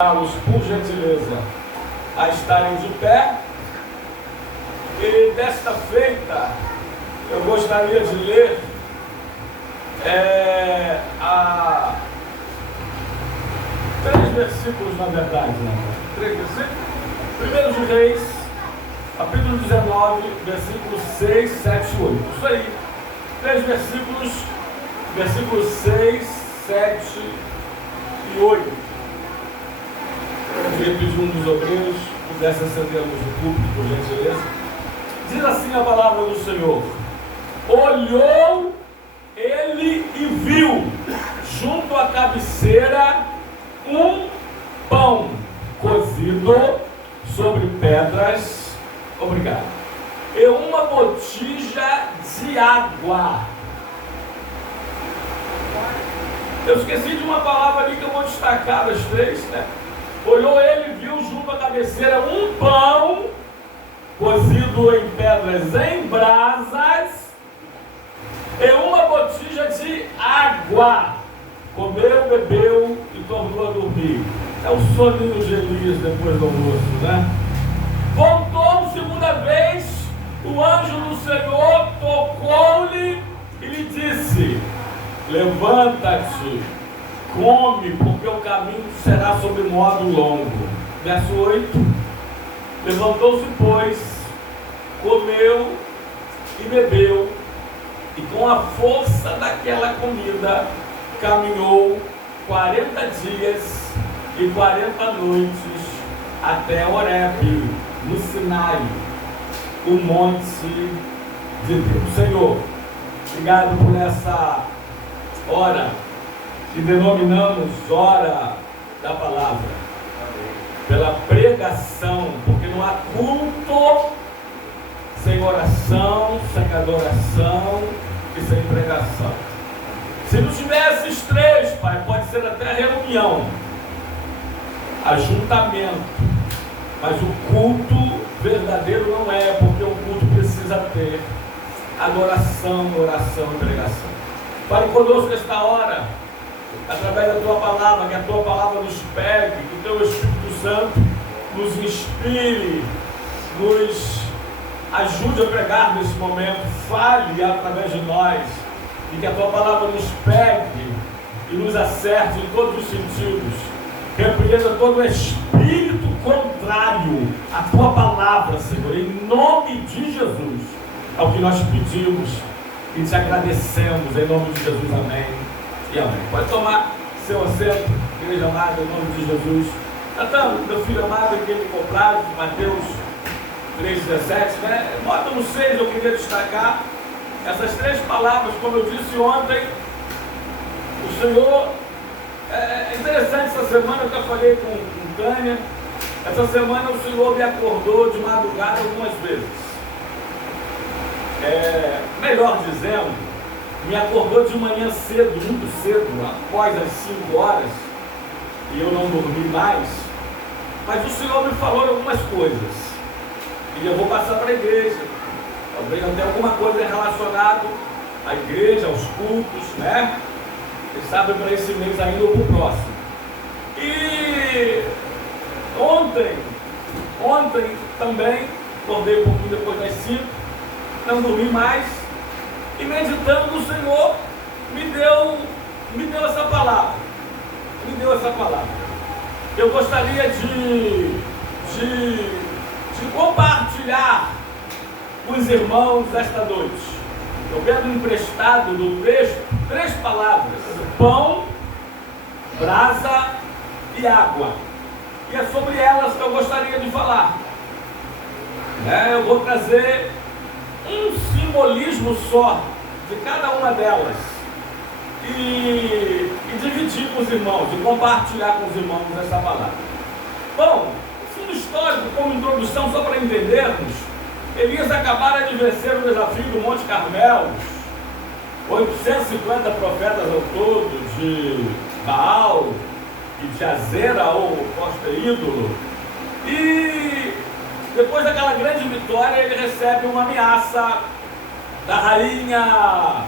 Por gentileza, a estarem de pé. E desta feita eu gostaria de ler três versículos, na verdade, né? Três versículos. 1 de Reis, capítulo 19, versículos 6, 7 e 8. Isso aí, três versículos, versículos 6, 7 e 8. Eu queria pedir um dos obreiros pudesse acender a luz do púlpito, por gentileza. Diz assim a palavra do Senhor: olhou ele e viu junto à cabeceira um pão cozido sobre pedras, obrigado, e uma botija de água. Eu esqueci de uma palavra ali que eu vou destacar das três, né? Olhou ele e viu junto à cabeceira um pão cozido em pedras em brasas e uma botija de água. Comeu, bebeu e tornou a dormir. É o soninho de Elias depois do almoço, né? Voltou segunda vez, o anjo do Senhor tocou-lhe e lhe disse: levanta-te, come, porque o caminho será sob modo longo. Verso 8. Levantou-se, pois, comeu e bebeu, e com a força daquela comida caminhou 40 dias e 40 noites até Horebe, no Sinai, o monte de Deus. Senhor, obrigado por essa hora que denominamos hora da palavra, pela pregação, porque não há culto sem oração, sem adoração e sem pregação. Se não tiver esses três, Pai, pode ser até reunião, ajuntamento, mas o culto verdadeiro não é, porque o culto precisa ter adoração, oração e pregação. Fale conosco nesta hora, através da Tua palavra, que a Tua palavra nos pegue, que o Teu Espírito Santo nos inspire, nos ajude a pregar nesse momento, fale através de nós, e que a Tua palavra nos pegue e nos acerte em todos os sentidos, repreenda todo espírito contrário à Tua palavra, Senhor, em nome de Jesus, é o que nós pedimos e te agradecemos, em nome de Jesus, amém. E amém. Pode tomar seu assento, igreja amada, em nome de Jesus. Então, meu filho amado, aqui no Comprado, Mateus 3,17, né? Bota no 6, eu queria destacar essas três palavras, como eu disse ontem. O Senhor, é interessante, essa semana eu já falei com Tânia, essa semana o Senhor me acordou de madrugada algumas vezes. Melhor dizendo, me acordou de manhã cedo, muito cedo, após as 5 horas, e eu não dormi mais, mas o Senhor me falou algumas coisas, e eu vou passar para a igreja, talvez até alguma coisa relacionada à igreja, aos cultos, né? Quem sabe para esse mês ainda ou para o próximo. E ontem também, acordei um pouquinho depois das 5, não dormi mais, e meditando, o Senhor me deu essa palavra. Eu gostaria de compartilhar com os irmãos esta noite. Eu pego emprestado do texto três palavras: pão, brasa e água. E é sobre elas que eu gostaria de falar. Eu vou trazer um simbolismo só de cada uma delas e dividir com os irmãos, e compartilhar com os irmãos essa palavra. Bom, fundo histórico, como introdução, só para entendermos, Elias acabara de vencer o desafio do Monte Carmelo, 850 profetas ao todo, de Baal e de Azera, ou posto ídolo, e depois daquela grande vitória, ele recebe uma ameaça da rainha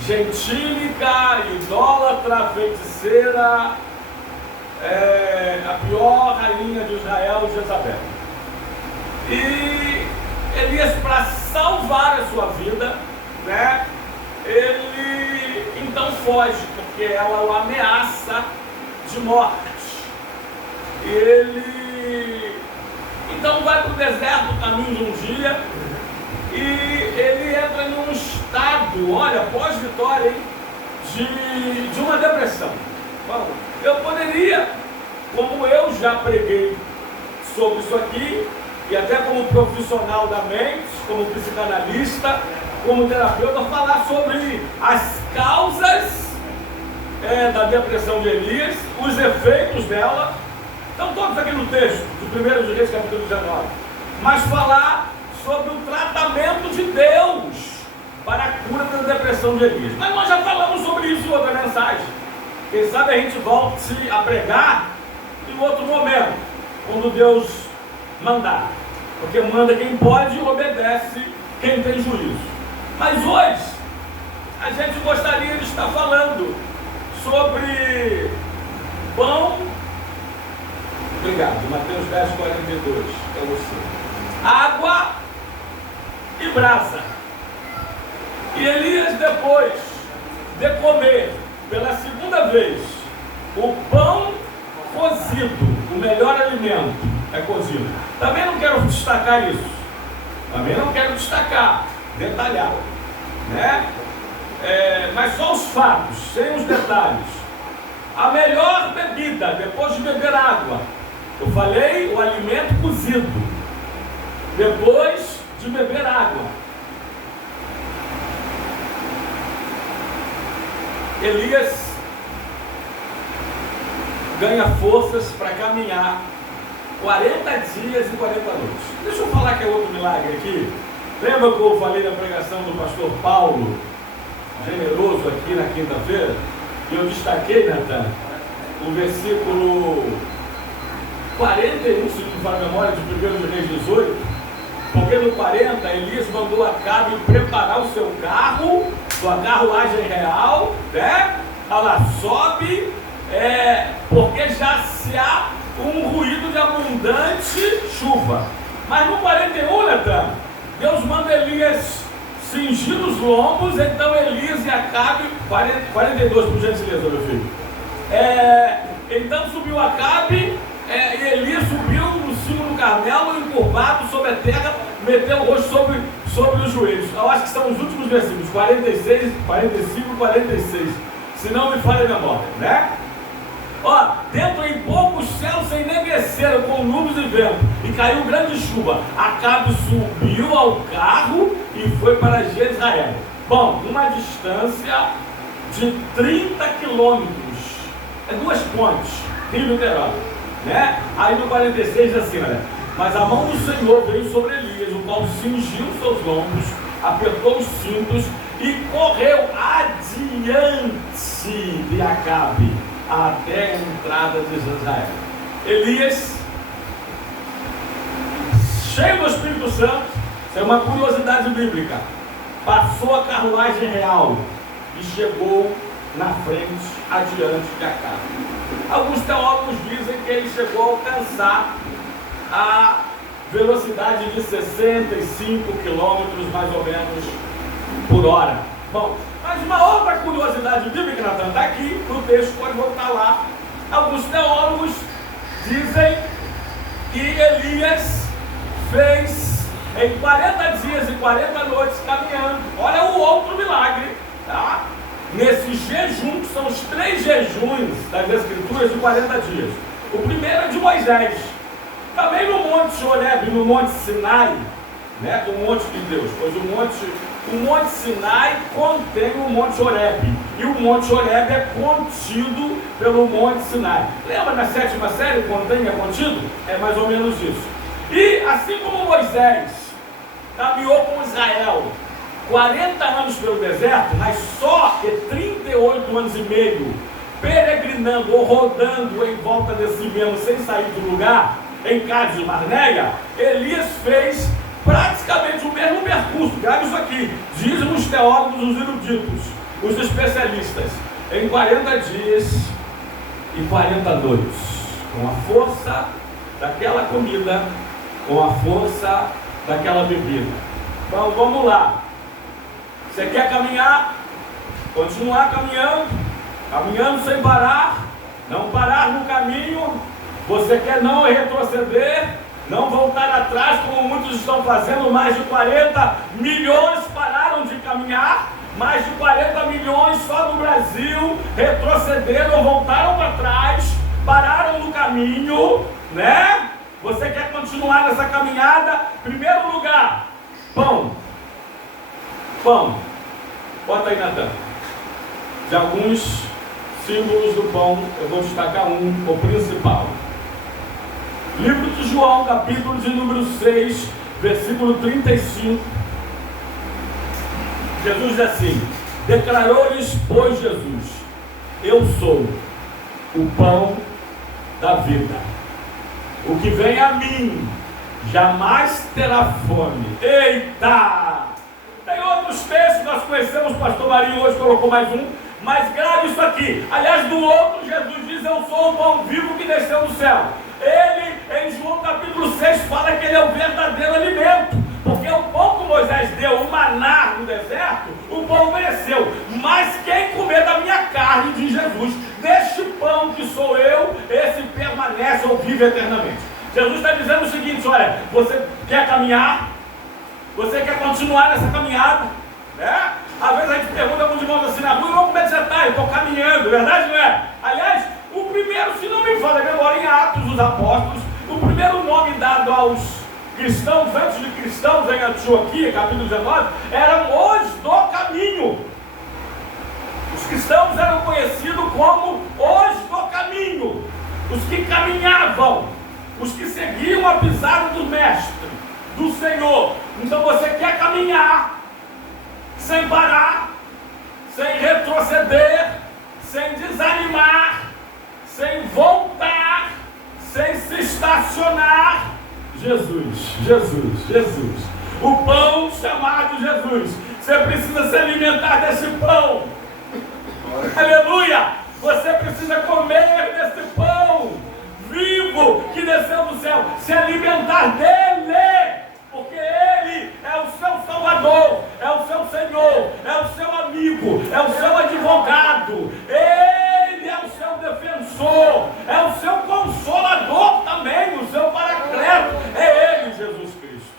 gentílica, idólatra, feiticeira a pior rainha de Israel, Jezabel. E Elias, para salvar a sua vida, né, ele então foge, porque ela o ameaça de morte. Ele então vai para o deserto, caminho de um dia, e ele entra num estado, olha, pós-vitória, de uma depressão. Bom, eu poderia, como eu já preguei sobre isso aqui, e até como profissional da mente, como psicanalista, como terapeuta, falar sobre as causas da depressão de Elias, os efeitos dela, estão todos aqui no texto, do 1 Reis, capítulo 19, mas falar sobre o tratamento de Deus para a cura da depressão de Elias. Mas nós já falamos sobre isso em outra mensagem. Quem sabe a gente volte a pregar em outro momento, quando Deus mandar. Porque manda quem pode e obedece quem tem juízo. Mas hoje, a gente gostaria de estar falando sobre pão. Obrigado, Mateus 10, 42. É você. Água e brasa. E Elias, depois de comer pela segunda vez o pão cozido, o melhor alimento é cozido. Também não quero destacar isso. Também não quero destacar, detalhar, né? Mas só os fatos, sem os detalhes. A melhor bebida, depois de beber água, eu falei o alimento cozido, depois de beber água. Elias ganha forças para caminhar 40 dias e 40 noites. Deixa eu falar que é outro milagre aqui. Lembra que eu falei na pregação do pastor Paulo, generoso, aqui na quinta-feira? E eu destaquei, Natan, o versículo 41, se não me falha a memória, de 1 Reis 18, porque no 40 Elias mandou Acabe preparar o seu carro, sua carruagem real, né? Ela sobe, porque já se há um ruído de abundante chuva. Mas no 41, Natan, Deus manda Elias cingir os lombos, então Elias e Acabe, 42 por gentileza, meu filho. Então subiu Acabe, e Elias subiu no cimo do Carmelo, encurvado sobre a terra, meteu o rosto sobre os joelhos. Eu acho que são os últimos versículos, 46, 45 e 46, se não me falha a memória, né? Ó, dentro em pouco os céus se enegreceram com nuvens e vento, e caiu grande chuva. Acabe subiu ao carro e foi para Jezreel. Bom, uma distância de 30 quilômetros, 2 pontes, Rio Niterói, né? Aí no 46 assim, olha, mas a mão do Senhor veio sobre Elias, o qual cingiu seus lombos, apertou os cintos e correu adiante de Acabe até a entrada de Jezreel. Elias, cheio do Espírito Santo, isso é uma curiosidade bíblica, passou a carruagem real e chegou na frente, adiante de Acabe. Alguns teólogos dizem que ele chegou a alcançar a velocidade de 65 quilômetros mais ou menos por hora. Bom, mas uma outra curiosidade bíblica, Natan, está aqui no texto, pode voltar lá. Alguns teólogos dizem que Elias fez em 40 dias e 40 noites caminhando. Olha o outro milagre, tá? Nesse jejum, que são os 3 jejuns das Escrituras de 40 dias. O primeiro é de Moisés. Também no Monte Horebe, no Monte Sinai, né, do Monte de Deus, pois o Monte Sinai contém o Monte Horebe, e o Monte Horebe é contido pelo Monte Sinai. Lembra na 7ª série, contém, é contido? É mais ou menos isso. E assim como Moisés caminhou com Israel 40 anos pelo deserto, mas só que 38 anos e meio peregrinando ou rodando em volta desse mesmo sem sair do lugar, em Cádiz Barneia, Elias fez praticamente o mesmo percurso. Grave isso aqui, dizem os teólogos, os eruditos, os especialistas, em 40 dias e 40 noites, com a força daquela comida, com a força daquela bebida. Então vamos lá. Você quer caminhar? Continuar caminhando, caminhando sem parar, não parar no caminho. Você quer não retroceder, não voltar atrás, como muitos estão fazendo. Mais de 40 milhões pararam de caminhar, mais de 40 milhões só no Brasil retrocederam, voltaram para trás, pararam no caminho, né? Você quer continuar nessa caminhada? Primeiro lugar, pão. Pão. Bota aí, Natan. De alguns símbolos do pão, eu vou destacar o principal. Livro de João, capítulo de número 6, versículo 35. Jesus diz assim: declarou-lhes, pois, Jesus: eu sou o pão da vida. O que vem a mim jamais terá fome. Eita! Tem outros textos, nós conhecemos, o pastor Marinho hoje colocou mais um, mas grave isso aqui. Aliás, do outro, Jesus diz: eu sou o pão vivo que desceu do céu. Ele, em João capítulo 6, fala que ele é o verdadeiro alimento, porque o pão que Moisés deu, o maná no deserto, o pão pereceu. Mas quem comer da minha carne, diz Jesus, deste pão que sou eu, esse permanece ou vive eternamente. Jesus está dizendo o seguinte: olha, você quer caminhar? Você quer continuar nessa caminhada? Né? Às vezes a gente pergunta a alguns irmãos assim na rua: como é que você está? Eu estou caminhando, verdade não é? Aliás, o primeiro, se não me falha a memória, em Atos dos Apóstolos, o primeiro nome dado aos cristãos, antes de cristãos, em Antioquia, capítulo 19, eram os do caminho. Os cristãos eram conhecidos como os do caminho, os que caminhavam, os que seguiam a pisada do Mestre, do Senhor. Então você quer caminhar sem parar, sem retroceder, sem desanimar, sem voltar, sem se estacionar. Jesus, Jesus, Jesus, o pão chamado Jesus. Você precisa se alimentar desse pão. Aleluia! Você precisa comer desse pão vivo que desceu do céu, se alimentar dele, porque ele é o seu Salvador, é o seu Senhor, é o seu amigo, é o seu advogado, ele é o seu defensor, é o seu consolador também, o seu paracleto, é ele, Jesus Cristo.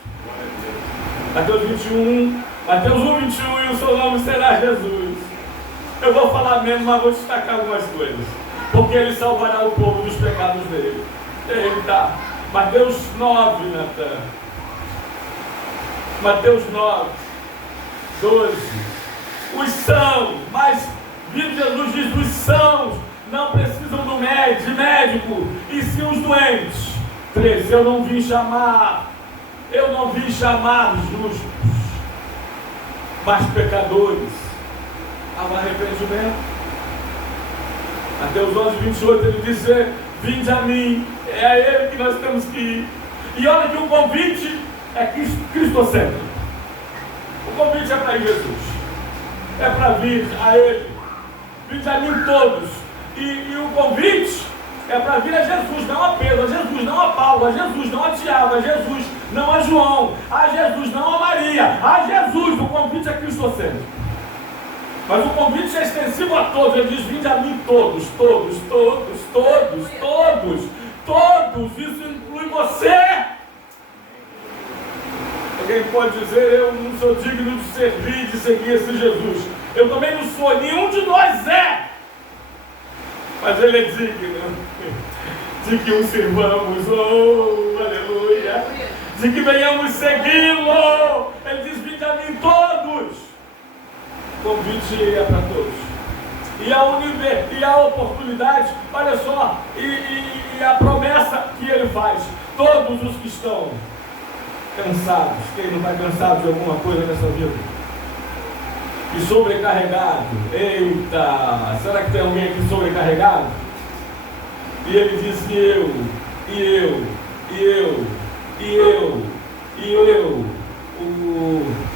Mateus 21, Mateus 1, 21, e o seu nome será Jesus. Eu vou falar mesmo, mas vou destacar algumas coisas, porque ele salvará o povo dos pecados dele. Eita, Mateus 9, Natan. Mateus 9, 12. Os sãos, mas vindo Jesus diz: os sãos não precisam de médico, e sim os doentes. 13. Eu não vim chamar justos, mas pecadores ao arrependimento. Mateus 11, 28, ele diz: vinde a mim, é a ele que nós temos que ir. E olha que o convite é cristocêntrico. O convite é para Jesus, é para vir a ele. Vinde a mim todos. E o convite é para vir a Jesus, não a Pedro, a Jesus, não a Paulo, a Jesus, não a Tiago, a Jesus, não a João, a Jesus, não a Maria, a Jesus. O convite é cristocêntrico. Mas o convite é extensivo a todos. Ele diz: vinde a mim todos, todos, todos, todos, todos, todos. Isso inclui você. Alguém pode dizer: eu não sou digno de servir, de seguir esse Jesus. Eu também não sou, nenhum de nós é. Mas ele é digno de que o sirvamos, oh, aleluia, de que venhamos segui-lo. Ele diz: vinde a mim todos. O convite é para todos. E a oportunidade, olha só, e a promessa que ele faz: todos os que estão cansados. Quem não está cansado de alguma coisa nessa vida? E sobrecarregado. Eita, será que tem alguém aqui sobrecarregado? E ele diz: eu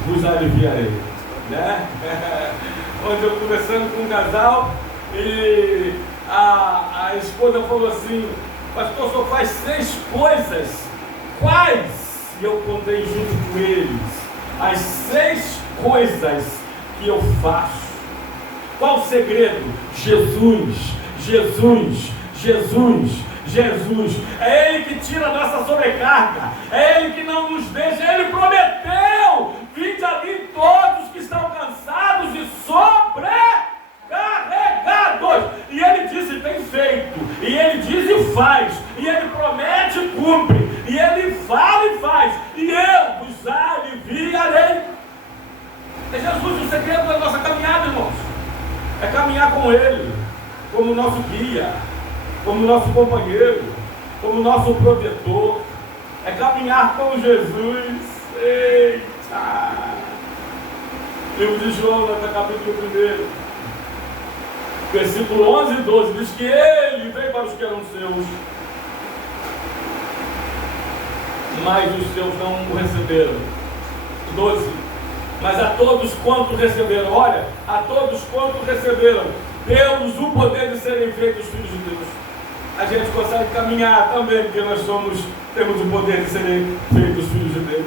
vos aliviarei. Né? Onde eu conversando com um casal, e A esposa falou assim: pastor, só faz 3 coisas. Quais? E eu contei junto com eles as 3 coisas que eu faço. Qual o segredo? Jesus, Jesus, Jesus, Jesus. É Ele que tira a nossa sobrecarga. É Ele que não nos deixa. Ele prometeu: vinde a mim todos que estão cansados e sobrecarregados. E Ele disse: tem feito. E Ele diz e faz. E Ele promete e cumpre. E Ele fala e faz. E eu vos aliviarei. É Jesus o segredo da nossa caminhada, irmãos. É caminhar com Ele, como nosso guia, como nosso companheiro, como nosso protetor. É caminhar com Jesus. Eita! Livro de João, capítulo 1, versículo 11 e 12, diz que Ele veio para os que eram seus, mas os seus não o receberam. 12. Mas a todos quanto receberam, olha, a todos quanto receberam, deu-nos o poder de serem feitos filhos de Deus. A gente consegue caminhar também, porque nós temos o poder de serem feitos filhos de Deus.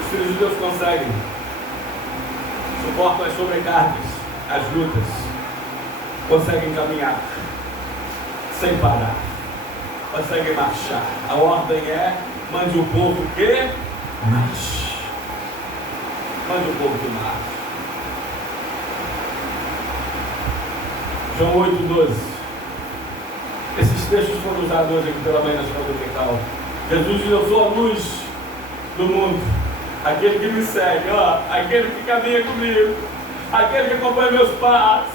Os filhos de Deus conseguem, suportam as sobrecargas, as lutas, conseguem caminhar sem parar, conseguem marchar. A ordem é: mande o povo que marche. Mande o povo que marche. João 8,12. Esses textos foram usados hoje aqui pela manhã na escola dominical. Jesus diz: eu sou a luz do mundo. Aquele que me segue, aquele que caminha comigo, aquele que acompanha meus passos.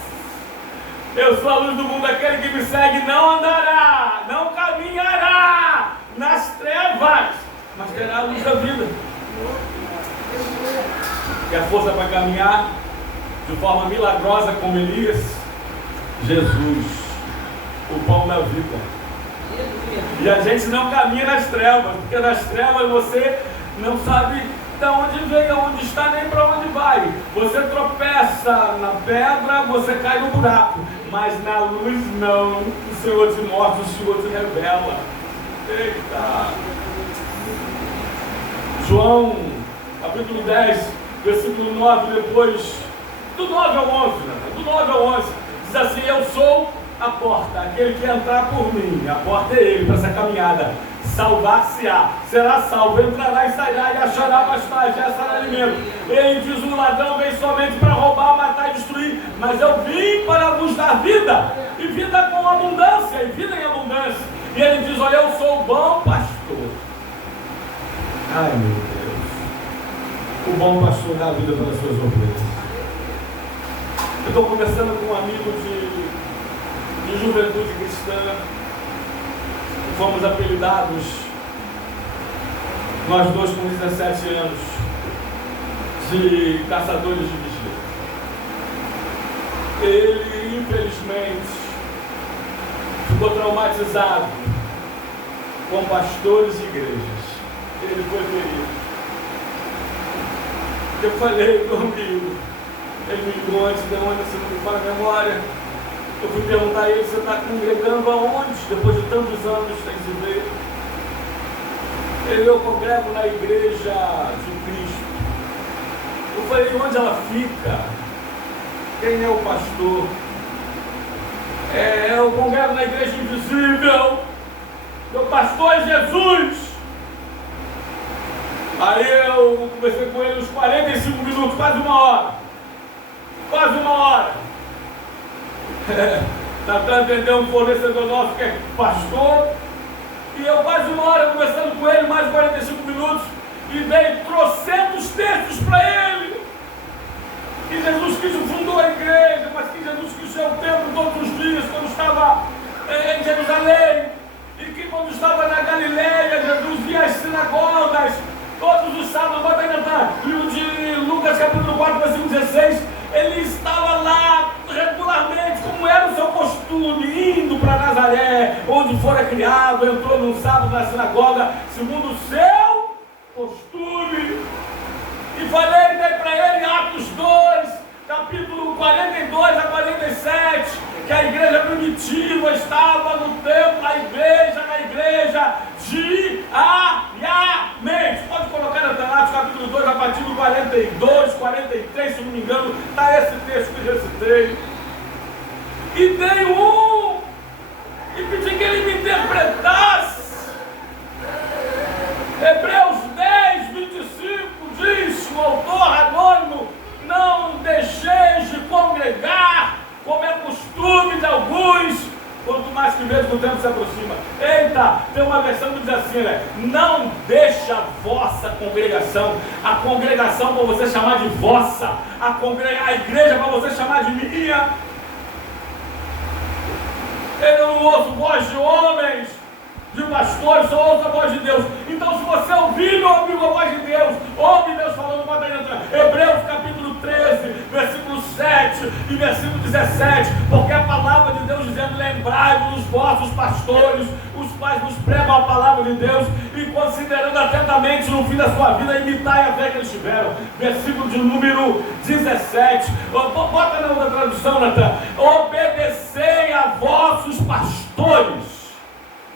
Eu sou a luz do mundo. Aquele que me segue não andará, não caminhará nas trevas, mas terá a luz da vida. E a força para caminhar de forma milagrosa como Elias? Jesus, o pão da vida. E a gente não caminha nas trevas, porque nas trevas você não sabe de onde vem, aonde está, nem para onde vai. Você tropeça na pedra, você cai no buraco, mas na luz não. O Senhor te mostra, o Senhor te revela. Eita! João, capítulo 10, versículo 9, depois, do 9 ao 11, né? Do 9 ao 11, diz assim: eu sou a porta, aquele que entrar por mim, a porta é Ele, para essa caminhada, salvar-se-á, será salvo, entrará e sairá e achará pastagem, achará alimento. Ele diz: o ladrão vem somente para roubar, matar e destruir, mas eu vim para vos dar vida, e vida com abundância, e vida em abundância. E Ele diz: olha, eu sou o bom pastor. Ai, meu Deus, o bom pastor dá a vida pelas suas ovelhas. Eu estou conversando com um amigo de juventude cristã. Fomos apelidados, nós dois com 17 anos, de caçadores de vigia. Ele, infelizmente, ficou traumatizado com pastores de igrejas. Ele foi ferido. Eu falei com o amigo, ele me ligou antes de onde você não me fala a memória. Eu fui perguntar a ele: você está congregando aonde? Depois de tantos anos sem se ver. Ele: eu congrego na igreja de Cristo. Eu falei: onde ela fica? Quem é o pastor? Eu congrego na igreja invisível. Meu pastor é Jesus. Aí eu conversei com ele uns 45 minutos, quase uma hora. Quase uma hora. Tentando entender um fornecedor nosso que é pastor. E eu quase uma hora conversando com ele, mais 45 minutos. E dei trocentos textos para ele. Que Jesus Cristo fundou a igreja, mas que Jesus Cristo é o templo todos os dias, quando estava em Jerusalém. E que quando estava na Galileia, Jesus via as sinagogas todos os sábados. Bota aí no livro de Lucas, capítulo 4, versículo 16. Ele estava lá regularmente, como era o seu costume, indo para Nazaré, onde fora criado. Entrou num sábado na sinagoga, segundo o seu costume. E falei, dei para ele Atos 2, capítulo 42 a 47, que a igreja primitiva estava no templo, na igreja diariamente. Pode colocar em Atos capítulo 2, a partir do 42, 43, se não me engano, está esse texto que eu recitei. E dei e pedi que ele me interpretasse. Hebreus 10, 25 diz o autor anônimo: não deixeis de congregar, como é costume de alguns, quanto mais que mesmo o tempo se aproxima. Eita, tem uma versão que diz assim, né? Não deixa a vossa congregação, a congregação para você chamar de vossa, a igreja para você chamar de minha. Eu não ouço voz de homens, de pastores, só ouço a voz de Deus. Então, se você ouvir, não ouviu a voz de Deus, ouve Deus falando, bota aí na Hebreus capítulo 13, versículo 7 e versículo 17, porque a palavra de Deus dizendo: lembrai-vos dos vossos pastores, os quais vos pregam a palavra de Deus, e considerando atentamente no fim da sua vida, imitai a fé que eles tiveram. Versículo de número 17, bota na outra tradução, Natan: obedecei a vossos pastores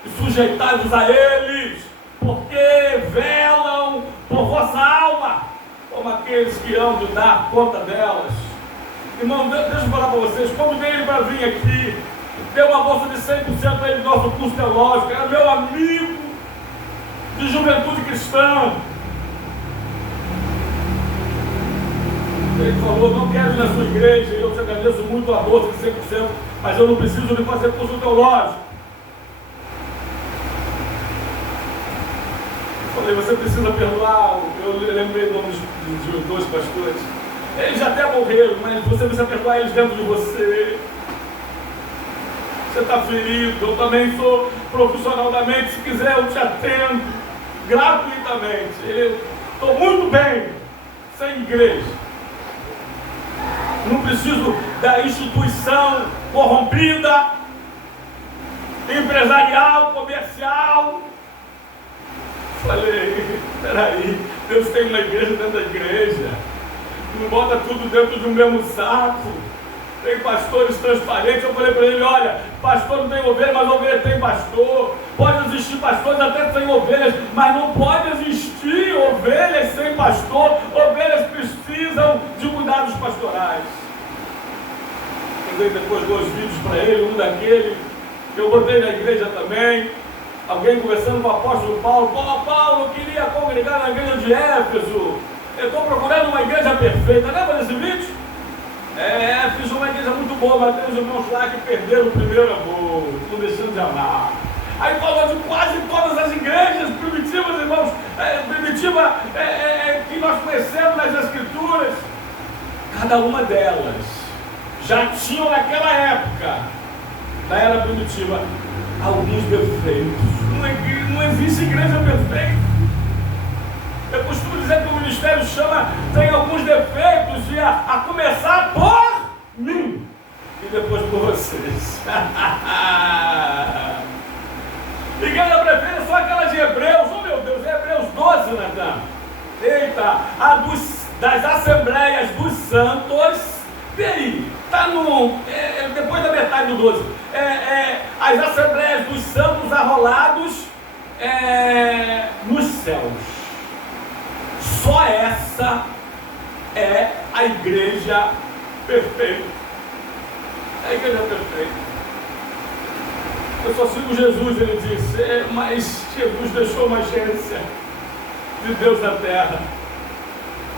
e sujeitai-vos a eles, porque velam por vossa alma, como aqueles que hão de dar conta delas. Irmão, deixa eu falar para vocês, convidei ele para vir aqui, deu uma bolsa de 100% a ele no nosso curso teológico, era meu amigo de juventude cristã. Ele falou: não quero ir na sua igreja, eu te agradeço muito a bolsa de 100%, mas eu não preciso de fazer curso teológico. Falei: você precisa perdoar. Eu lembrei o nome de dois pastores. Eles já até morreram, mas você precisa perdoar eles dentro de você. Você está ferido. Eu também sou profissional da mente. Se quiser, eu te atendo gratuitamente. Estou muito bem sem igreja. Não preciso da instituição corrompida, empresarial, comercial. Falei: peraí, Deus tem uma igreja dentro da igreja, não bota tudo dentro de um mesmo saco. Tem pastores transparentes. Eu falei para ele: olha, pastor não tem ovelha, mas ovelha tem pastor. Pode existir pastores até sem ovelhas, mas não pode existir ovelhas sem pastor. Ovelhas precisam de cuidados pastorais. Mandei depois 2 vídeos para ele, um daquele que eu botei na igreja também. Alguém conversando com o apóstolo Paulo: Paulo, eu queria congregar na igreja de Éfeso, eu estou procurando uma igreja perfeita. Lembra desse vídeo? Fiz uma igreja muito boa, mas tem uns irmãos lá que perderam o primeiro amor, estão deixando de amar. Aí falou de quase todas as igrejas primitivas, irmãos, primitiva que nós conhecemos nas Escrituras. Cada uma delas já tinham naquela época, da era primitiva, alguns defeitos. Não existe igreja perfeita. Eu costumo dizer que o ministério tem alguns defeitos, e a começar por mim e depois por vocês. Igreja perfeita são aquelas de Hebreus. Oh meu Deus, Hebreus 12, Natan. Eita, das assembleias dos santos. E aí? Está depois da metade do 12. As assembleias dos santos arrolados nos céus. Só essa é a igreja perfeita. É a igreja perfeita. Eu só sigo Jesus, ele disse, mas Jesus deixou uma agência de Deus na terra.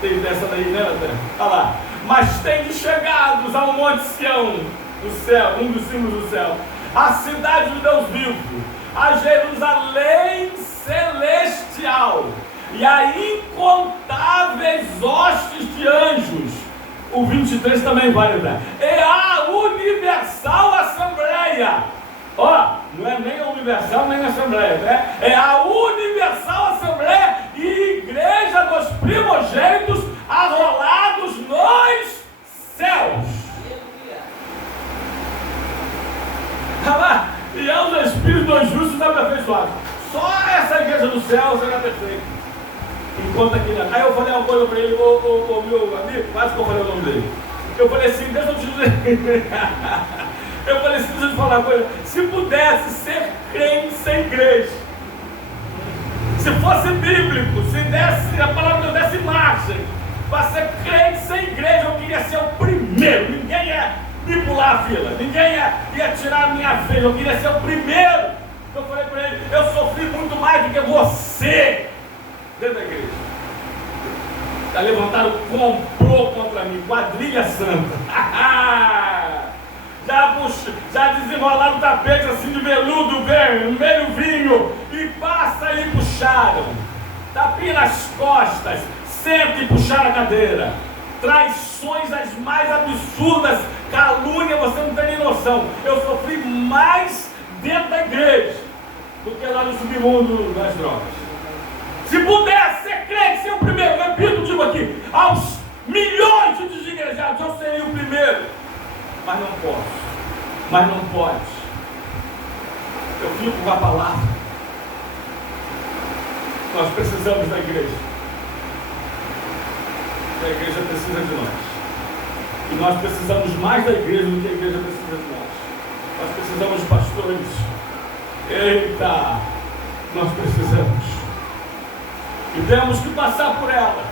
Tem dessa daí, né, na terra? Olha lá. Mas tem chegados ao Monte Sião, do céu, um dos símbolos do céu, a cidade do Deus vivo, a Jerusalém celestial, e a incontáveis hostes de anjos. O 23 também vale, né? É a universal assembleia. Ó, não é nem a universal nem a assembleia, né? É a universal assembleia e igreja dos primogênitos arrolados nos céus. E aos espíritos dos justos aperfeiçoados. Só essa igreja do céu será perfeita. Enquanto aqui, aí eu falei uma coisa para ele, meu amigo, quase que eu falei o nome dele. Eu falei assim: deixa eu te dizer. Eu falei, deixa eu te falar uma coisa. Se pudesse ser crente sem igreja, se fosse bíblico, se desse, a palavra de Deus desse margem para ser crente sem igreja, eu queria ser o primeiro. Ninguém ia me pular a fila, ninguém ia tirar a minha vez, eu queria ser o primeiro. Eu falei para ele, eu sofri muito mais do que você dentro da igreja. Já levantaram, comprou contra mim, quadrilha santa. Já desenrolaram o tapete assim de veludo, vermelho vinho, e passa e puxaram. Tapinha nas costas, senta e puxaram a cadeira. Traições as mais absurdas, calúnia, você não tem nem noção. Eu sofri mais dentro da igreja do que lá no submundo das drogas. Se pudesse ser crente, ser o primeiro, repito, digo aqui, aos milhões de desigrejados, eu seria o primeiro. Mas não posso. Mas não pode. Eu fico com a palavra. Nós precisamos da igreja. A igreja precisa de nós. E nós precisamos mais da igreja do que a igreja precisa de nós. Nós precisamos de pastores. Eita! Nós precisamos. E temos que passar por ela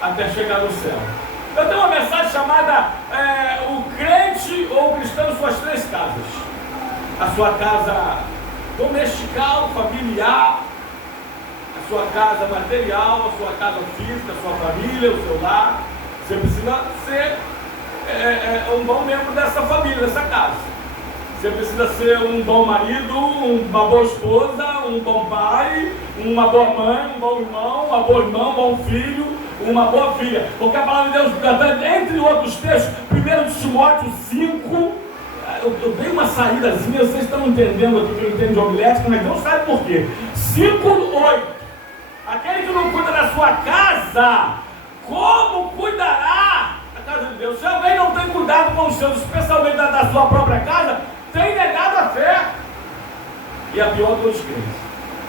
até chegar no céu. Eu tenho uma mensagem chamada o crente ou o cristão em suas três casas. A sua casa domestical, familiar, a sua casa material, a sua casa física, a sua família, o seu lar. Você precisa ser um bom membro dessa família, dessa casa. Você precisa ser um bom marido, uma boa esposa, um bom pai, uma boa mãe, um bom irmão, uma boa irmã, um bom filho, uma boa filha. Porque a palavra de Deus, entre outros textos, 1 Timóteo 5, eu dei uma saídazinha, vocês estão entendendo aqui, quem entende de homilética, mas não sabe por quê. 5:8. Aquele que não cuida da sua casa, como cuidará da casa de Deus? Se alguém não tem cuidado com os seus, especialmente da sua própria casa, tem negado a fé. E a pior dos crentes.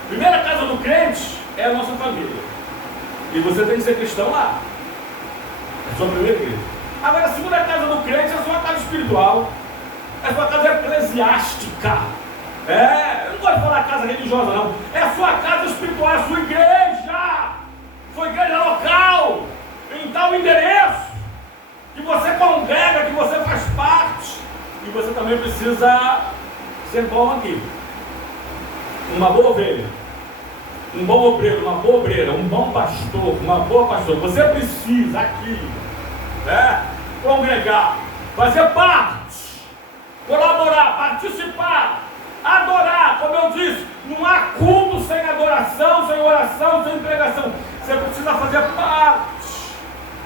Primeira casa do crente é a nossa família. E você tem que ser cristão lá. É a sua primeira igreja. Agora, a segunda casa do crente é a sua casa espiritual. É a sua casa eclesiástica. Eu não gosto de falar casa religiosa, não. É a sua casa espiritual, é a sua igreja. Sua igreja local. Em tal endereço. Que você congrega, que você faz parte. E você também precisa ser bom aqui. Uma boa ovelha, um bom obreiro, uma boa obreira, um bom pastor, uma boa pastora. Você precisa aqui congregar, fazer parte, colaborar, participar, adorar. Como eu disse, não há culto sem adoração, sem oração, sem pregação. Você precisa fazer parte.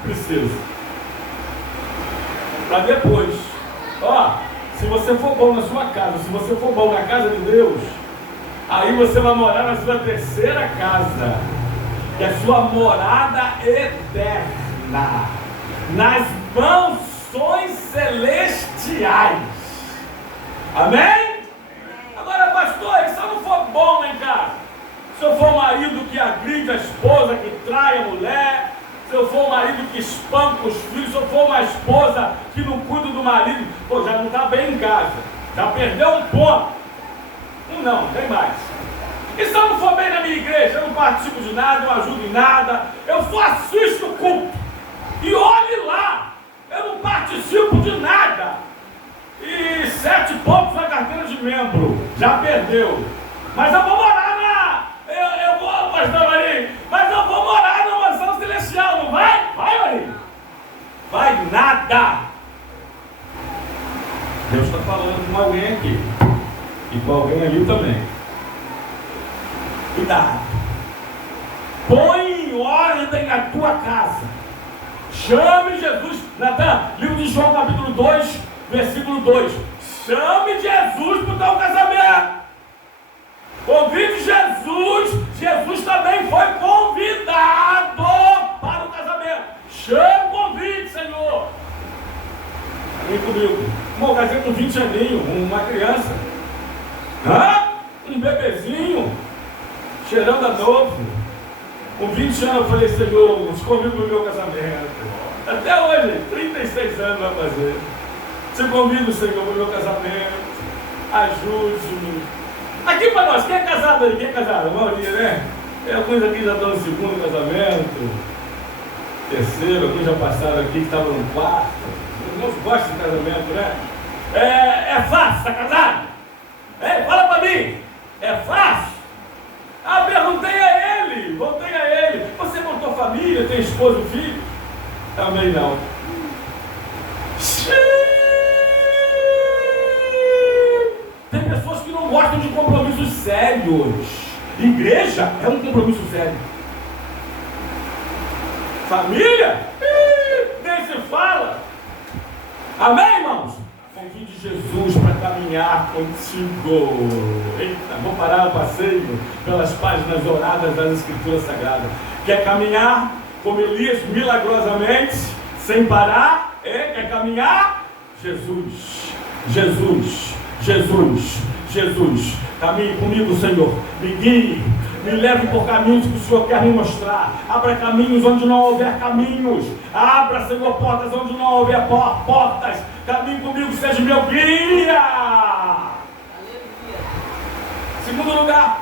Precisa. Para depois, se você for bom na sua casa, se você for bom na casa de Deus, aí você vai morar na sua terceira casa, que é a sua morada eterna, nas mansões celestiais. Amém? Agora, pastor, e se eu não for bom lá em casa? Se eu for um marido que agride a esposa, que trai a mulher, se eu for um marido que espanca os filhos, se eu for uma esposa que não cuida do marido, já não está bem em casa, já perdeu um ponto. Não tem mais. E se eu não for bem na minha igreja, eu não participo de nada, eu não ajudo em nada, eu só assisto o culto. E olhe lá, eu não participo de nada. E 7 pontos na carteira de membro, já perdeu. Mas eu vou morar eu vou, pastor Marinho, mas eu vou morar na mansão celestial, não vai? Vai, Marinho. Vai nada. Deus está falando com alguém aqui. E com alguém ali também. Cuidado. Põe em ordem a tua casa. Chame Jesus. Natan, livro de João capítulo 2, versículo 2. Chame Jesus para o teu casamento. Convide Jesus. Jesus também foi convidado para o casamento. Chame o convite, Senhor. Vem comigo. Eu casei com 20 aninhos, uma criança. Um bebezinho, cheirando a novo. Com 20 anos eu falei, Senhor, os convido para o meu casamento. Até hoje, 36 anos vai fazer. Te convido, Senhor, para o meu casamento. Ajude-me. Aqui para nós, quem é casado aí? Quem é casado? A maioria, né? Alguns aqui já estão no segundo casamento, terceiro, alguns já passaram aqui que estavam no quarto. Os irmãos gostam de casamento, né? É fácil, está casado? Fala para mim. É fácil? Perguntei a ele, voltei a ele. Você montou família, tem esposa e filho? Também não. Tem pessoas que não gostam de compromissos sérios. Igreja é um compromisso sério. Família? Nem se fala. Amém, irmãos? Convide Jesus para caminhar contigo. Eita, vou parar o passeio pelas páginas douradas das Escrituras Sagradas. Quer caminhar como Elias milagrosamente, sem parar? Quer caminhar? Jesus, Jesus, Jesus, Jesus. Caminhe comigo, Senhor. Me guie, me leve por caminhos que o Senhor quer me mostrar. Abra caminhos onde não houver caminhos. Abra, Senhor, portas onde não houver portas. Caminhe comigo, seja meu guia. Aleluia. Segundo lugar,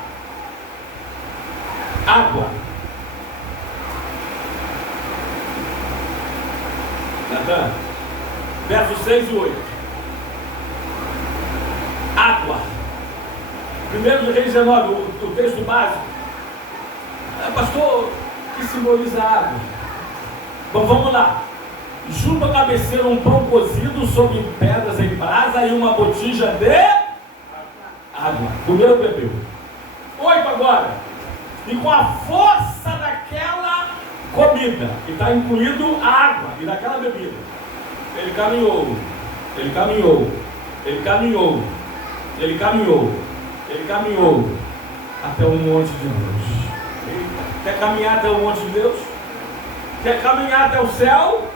água. Natan, versos 6 e 8. Água. 1 Reis 19, o texto básico. Pastor, que simboliza água? Bom, vamos lá. Junto à cabeceira um pão cozido sobre pedras em brasa e uma botija de água. Primeiro bebeu. 8 agora. E com a força daquela comida, que está incluído a água e daquela bebida, ele caminhou, ele caminhou, ele caminhou, ele caminhou, ele caminhou até o monte de Deus. Quer caminhar até o monte de Deus? Quer caminhar até o céu?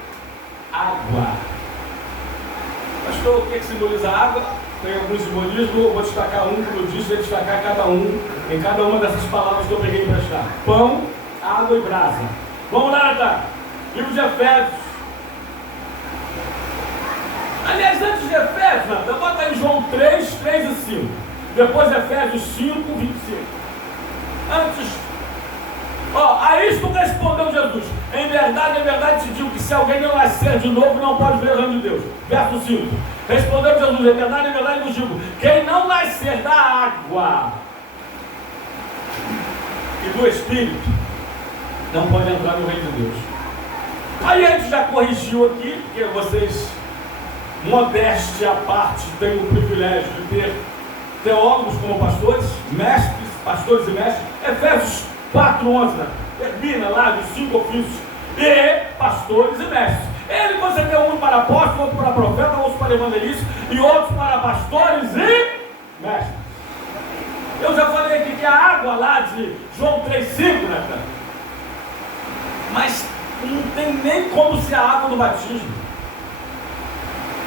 Água. Pastor, o que simboliza a água? Tem alguns simbolismos, eu vou destacar um, como eu disse, vou destacar cada um, em cada uma dessas palavras que eu peguei emprestar. Pão, água e brasa. Vamos lá, Natália. Livro de Efésios. Aliás, antes de Efésios, Natália, bota aí João 3, 3 e 5. Depois Efésios 5, 25. Antes. A isto respondeu Jesus: em verdade te digo que se alguém não nascer de novo, não pode ver o reino de Deus. Verso 5. Respondeu Jesus: em verdade vos digo, quem não nascer da água e do Espírito, não pode entrar no reino de Deus. Aí a gente já corrigiu aqui, porque vocês, modéstia à parte, têm o privilégio de ter teólogos como pastores, mestres, pastores e mestres. Efésios 4:11, né? Termina lá dos 5 ofícios e pastores e mestres. Ele concedeu um para apóstolo, outro para profeta, outro para evangelista e outros para pastores e mestres. Eu já falei aqui que a água lá de João 3,5, né, cara? Mas não tem nem como ser a água do batismo.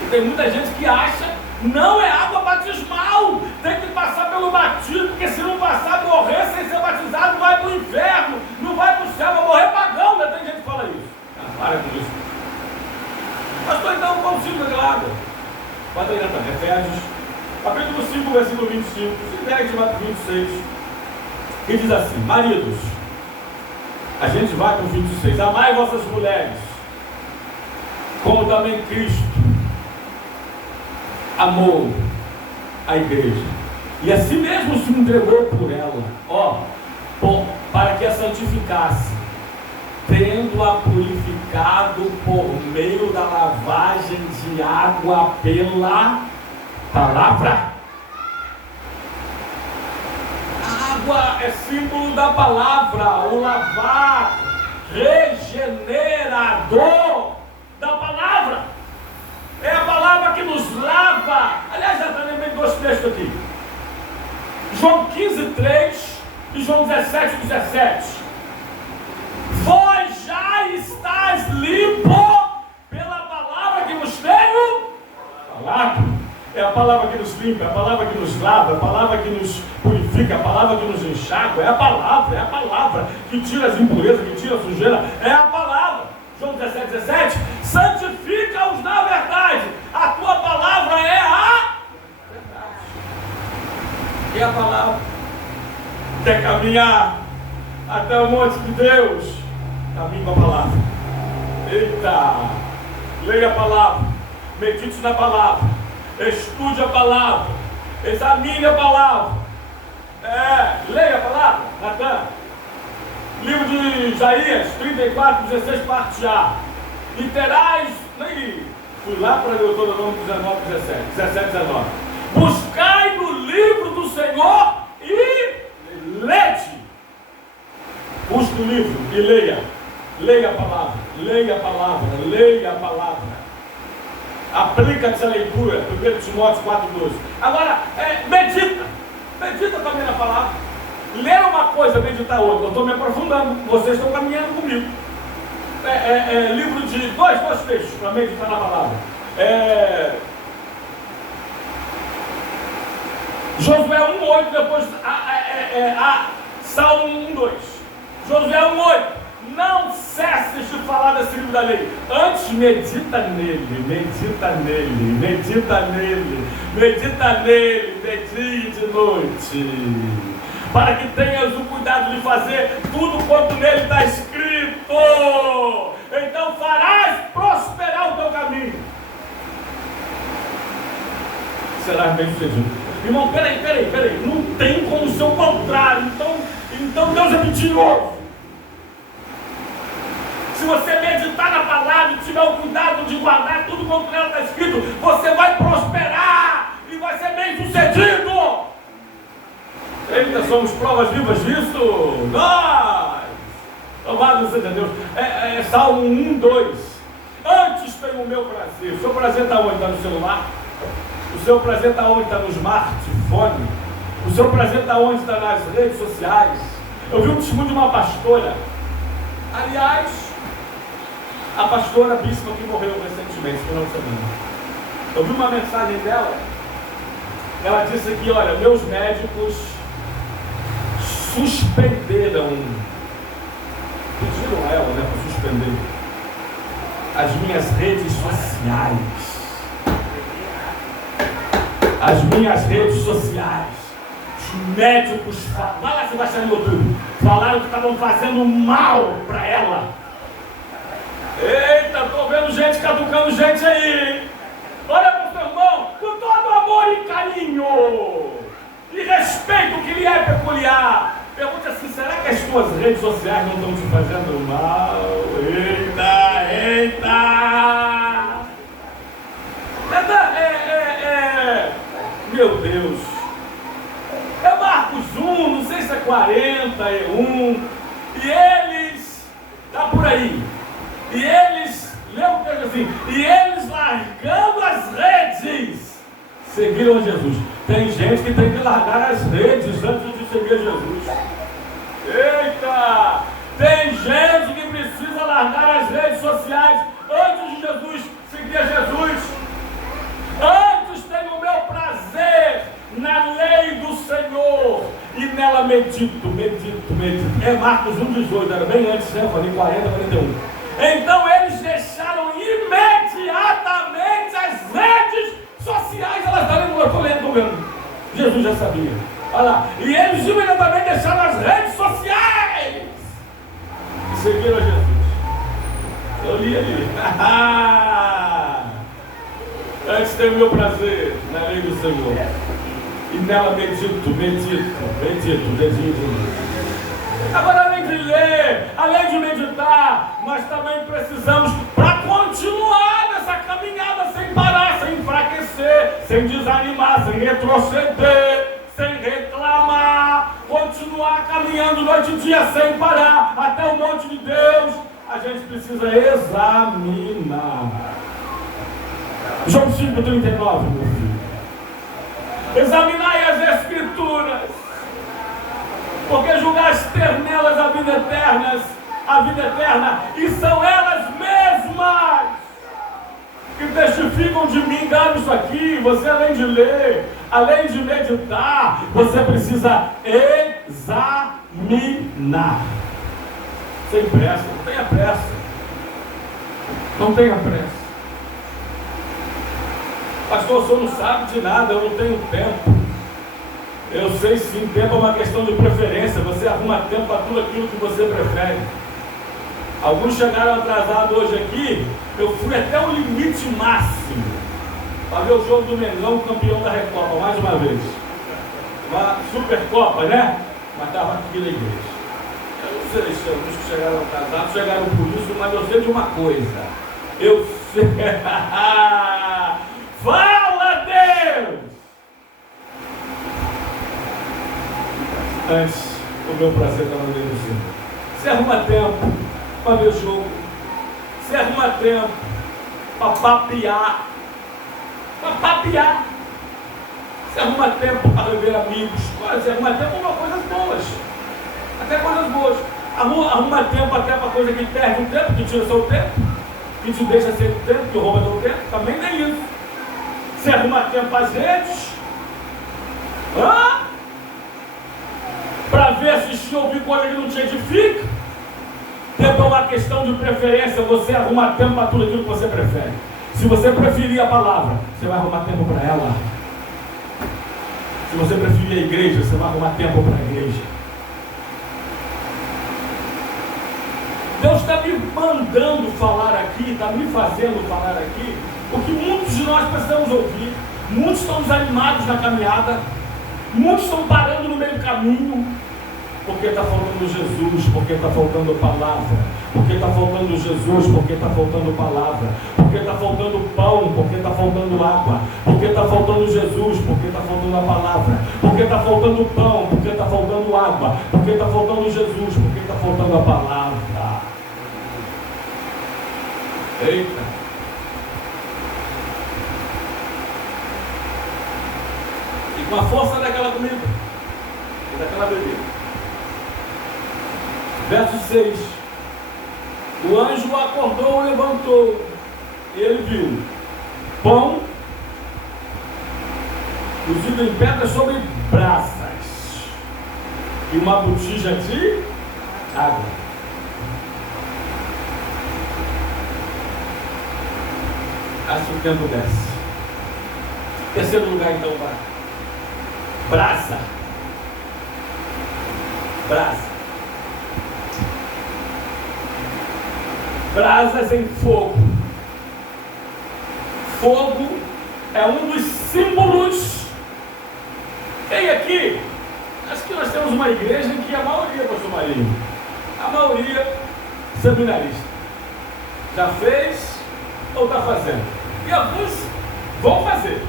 E tem muita gente que acha não é água batismal, tem que passar pelo batismo, porque se não passar, morrer sem ser batizado, vai para o inferno, não vai para o céu, vai morrer pagão, né? Tem gente que fala isso. Para com isso. Pastor, então qual o ciclo daquela água? Bota aí, Natália, Efésios, capítulo 5, versículo 25, 26, que diz assim: maridos, a gente vai para o 26, amai vossas mulheres, como também Cristo amou a igreja e a si mesmo se entregou por ela, para que a santificasse, tendo-a purificado por meio da lavagem de água pela palavra. A água é símbolo da palavra, o lavar regenerador da palavra. É a palavra que nos lava. Aliás, já lembrei dois textos aqui. João 15:3 e João 17:17. Vós já estáis limpo pela palavra que vos tenho falado. É a palavra que nos limpa, é a palavra que nos lava, é a palavra que nos purifica, é a palavra que nos enxágua, é a palavra que tira as impurezas, que tira a sujeira, é a palavra. João 17:17, santifica-os na verdade, a tua palavra Quer a palavra? Quer caminhar até o monte de Deus? Caminhe com a palavra. Eita! Leia a palavra, medite na palavra, estude a palavra, examine a palavra. Leia a palavra, Natan. Livro de Isaías 34, 16, parte A. E terás, fui lá para Deuteronômio 19, 17, 19. Buscai no livro do Senhor e lede. Busque o livro e leia. Leia a palavra, leia a palavra, leia a palavra. Aplica essa leitura, 1 Timóteo 4,12. Agora, medita também na palavra. Ler uma coisa, meditar outra. Eu estou me aprofundando, vocês estão caminhando comigo. Livro de dois textos para meditar na palavra. Josué 1,8, depois Salmo 1,2. Josué 1,8. Não cesses de falar desse livro da lei. Antes medita nele, medita nele, medita nele, medita nele, de dia e de noite. Para que tenhas o cuidado de fazer tudo quanto nele está escrito. Então farás prosperar o teu caminho. Serás bem sucedido. Irmão, peraí. Não tem como ser o contrário. Então Deus é mentiroso. Se você meditar na palavra e tiver o cuidado de guardar tudo quanto nela está escrito, você vai prosperar e vai ser bem sucedido. Eita, somos provas vivas disso. Nós! Louvado seja Deus. Salmo 1, 2. Antes tenho o meu prazer. O seu prazer está onde? Está no celular? O seu prazer está onde? Está no smartphone? O seu prazer está onde? Está nas redes sociais? Eu vi um testemunho de uma pastora. Aliás, a pastora Bispa que morreu recentemente, final de semana. Eu vi uma mensagem dela. Ela disse aqui, olha, meus médicos suspenderam, pediram a ela, para suspender as minhas redes sociais. As minhas redes sociais. Os médicos falaram, vai lá, você vai sair no YouTube, falaram que estavam fazendo mal para ela. Eita, estou vendo gente caducando gente aí. Olha para o seu irmão, com todo amor e carinho e respeito que lhe é peculiar. Pergunta assim, será que as tuas redes sociais não estão te fazendo mal? Eita! Meu Deus. É Marcos 1, não sei se é 40, é 1. E eles, está por aí. E eles, lê o texto assim, e eles largando as redes, seguiram Jesus. Tem gente que tem que largar as redes antes de seguir Jesus. Eita! Tem gente que precisa largar as redes sociais antes de Jesus seguir Jesus. Antes tenho o meu prazer na lei do Senhor e nela medito. É Marcos 1,18, era bem antes, né? Eu falei 40, 41. Então eles deixaram imediatamente as redes sociais. Elas estavam, eu estou vendo. Jesus já sabia. Olha lá. E eles imediatamente deixaram as redes sociais e seguiram a Jesus. Eu li ali. Antes tenho o meu prazer na lei do Senhor e nela medito. Agora, além de ler, além de meditar, nós também precisamos, para continuar nessa caminhada sem parar, sem enfraquecer, sem desanimar, sem retroceder, sem reclamar, continuar caminhando noite e dia sem parar, até o monte de Deus, a gente precisa examinar. João 5,39, meu filho. Examinai as Escrituras, porque julgaste ter nelas a vida eterna, e são elas mesmas que testificam de mim. Dá isso aqui. Você, além de ler, além de meditar, você precisa examinar. Sem pressa, não tenha pressa. Não tenha pressa. Pastor, o senhor não sabe de nada, eu não tenho tempo. Eu sei sim, tempo é uma questão de preferência. Você arruma tempo para tudo aquilo que você prefere. Alguns chegaram atrasados hoje aqui. Eu fui até o limite máximo para ver o jogo do Mengão, campeão da Recopa, mais uma vez. Uma Supercopa, né? Mas estava aqui na igreja. Eu não sei se alguns que chegaram atrasados chegaram por isso, mas eu sei de uma coisa. Eu sei. Fala, Deus! Antes, o meu prazer estava no meio do Senhor. Você arruma tempo para ver o jogo. Você arruma tempo para papear. Para papear. Você arruma tempo para rever amigos. Você arruma tempo para coisas boas. Até coisas boas. Arruma tempo até para coisa que perde o tempo, que tira o seu tempo, que te deixa sem o tempo, que rouba o tempo. Também tem isso. Você arruma tempo para as redes. Para ver, assistir, ouvir coisa que não te edifica. Tempo é uma questão de preferência. Você arruma tempo para tudo aquilo que você prefere. Se você preferir a palavra, você vai arrumar tempo para ela. Se você preferir a igreja, você vai arrumar tempo para a igreja. Deus está me mandando falar aqui, está me fazendo falar aqui, o que muitos de nós precisamos ouvir. Muitos estão desanimados na caminhada, muitos estão parando no meio do caminho, porque está faltando Jesus, porque está faltando palavra, porque está faltando Jesus, porque está faltando palavra, porque está faltando pão, porque está faltando água, porque está faltando Jesus, porque está faltando a palavra, porque está faltando pão, porque está faltando água, porque está faltando Jesus, porque está faltando a palavra. Eita! E com a força daquela comida e daquela bebida. Verso 6. O anjo acordou e levantou. E ele viu pão cozido em pedra sobre brasas e uma botija de água. Acho que o tempo desce. Terceiro lugar então, vai. Brasa. Brasa. Brasas em fogo. Fogo é um dos símbolos. Quem aqui? Acho que nós temos uma igreja em que a maioria, pastor Marinho, a maioria seminarista. Já fez ou está fazendo? E alguns vão fazer.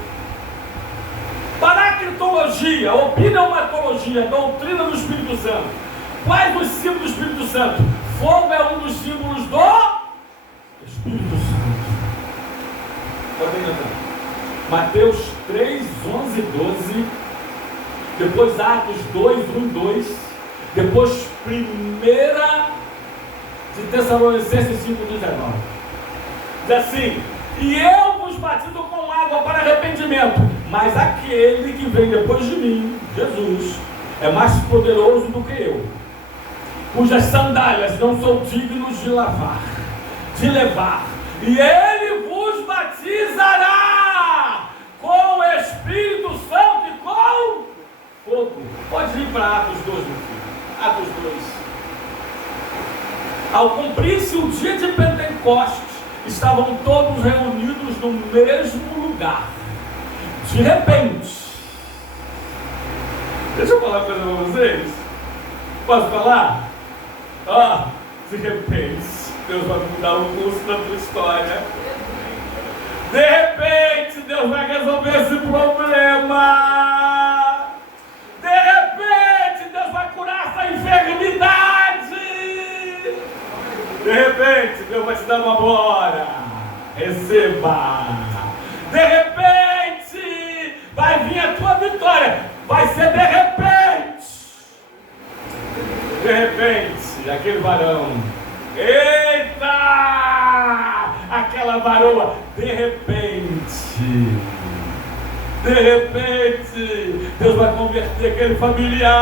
Paracritologia, ou pneumatologia, doutrina do Espírito Santo. Quais os símbolos do Espírito Santo? Fogo é um dos símbolos do Espírito Santo. Podem lembrar. Mateus 3, 11 e 12. Depois Atos 2, 1 e 2. Depois 1 de Tessalonicenses 5, 19. Diz assim: e eu vos batizo com água para arrependimento, mas aquele que vem depois de mim, Jesus, é mais poderoso do que eu, cujas sandálias não sou digno de levar, e ele vos batizará com o Espírito Santo e com fogo. Pode ir para Atos 2, meu filho. Atos 2. Ao cumprir-se o dia de Pentecostes, estavam todos reunidos no mesmo lugar. De repente, deixa eu falar uma coisa para vocês. Posso falar? De repente, Deus vai mudar o curso da tua história. De repente, Deus vai resolver esse problema. De repente, Deus vai curar essa enfermidade. De repente, Deus vai te dar uma glória. Receba. De repente, vai vir a tua vitória. Vai ser de repente. De repente, aquele varão. Eita! Aquela varoa. De repente. De repente, Deus vai converter aquele familiar.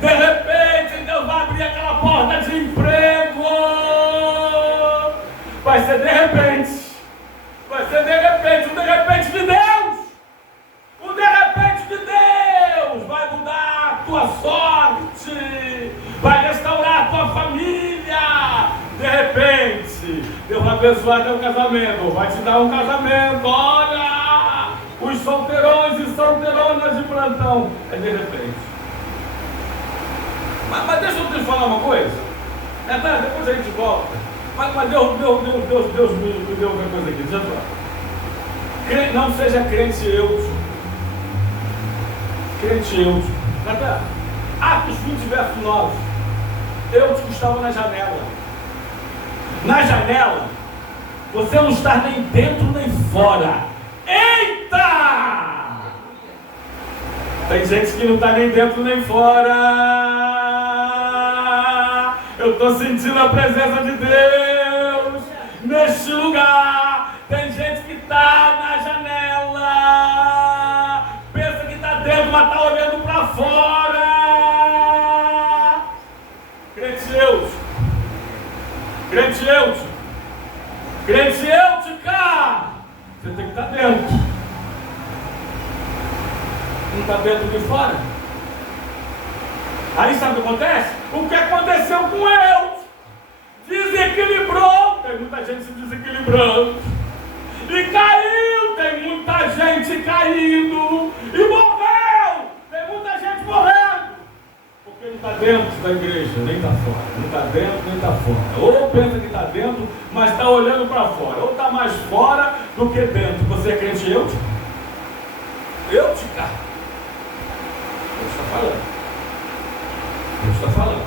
De repente, Deus vai abrir aquela porta de emprego. Vai ser de repente. Vai ser de repente. O de repente de Deus. O de repente forte, vai restaurar a tua família. De repente, Deus vai abençoar teu casamento, vai te dar um casamento. Olha, os solteirões e solteironas de plantão, é de repente. Mas deixa eu te falar uma coisa, depois a gente volta. Mas Deus me deu outra coisa aqui, deixa eu falar. Não seja crente eu. Crente eu. Atos 20, verso 9. Eu estava na janela. Na janela, você não está nem dentro nem fora. Eita! Tem gente que não está nem dentro nem fora. Eu estou sentindo a presença de Deus neste lugar. Tem gente que está na janela, pensa que está dentro, mas está olhando para fora. Crente Euticar, você tem que estar dentro. Não está dentro de fora. Aí sabe o que acontece? O que aconteceu com eu? Desequilibrou. Tem muita gente se desequilibrando. E caiu. Tem muita gente caindo. E morreu. Tem muita gente morrendo. Porque não está dentro da igreja, nem está fora. Não está dentro, nem está fora. Ou pensa que está dentro, mas está olhando para fora. Ou está mais fora do que dentro. Você é crente Euticar? Euticar. Deus está falando. Deus está falando.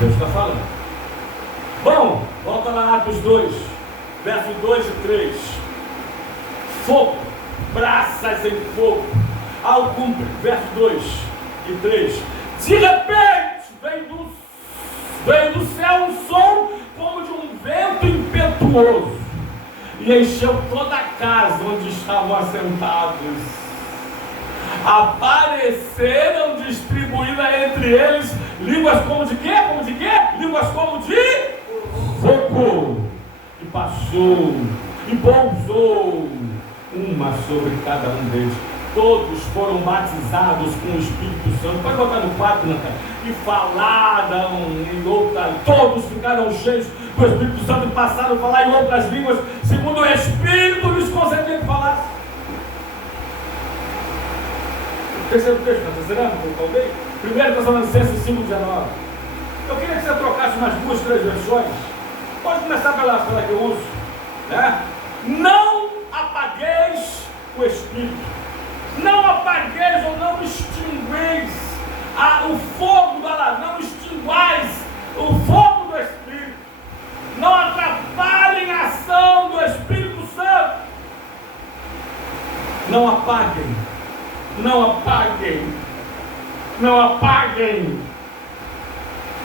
Deus está falando. Bom, volta lá Atos 2, versos 2 e 3. Fogo, braças em fogo, ao cumpre, verso 2 e 3. De repente, veio do céu um som como de um vento impetuoso e encheu toda a casa onde estavam assentados. Apareceram distribuídas entre eles línguas como de quê? Como de quê? Línguas como de fogo. E passou e pousou uma sobre cada um deles. Todos foram batizados com o Espírito Santo. Pode botar no 4, Natália. E falaram em outras. Todos ficaram cheios do Espírito Santo e passaram a falar em outras línguas, segundo o Espírito lhes concedia que falasse. Terceiro texto, está zerando, que eu falei? 1 Tessalonicenses 5,19. Eu queria que você trocasse umas 2, 3 versões. Pode começar pela que eu uso, né? Não apagueis o Espírito. Não apagueis ou não extingueis o fogo do Alá. Não extinguais o fogo do Espírito. Não atrapalhem a ação do Espírito Santo. Não apaguem. Não apaguem. Não apaguem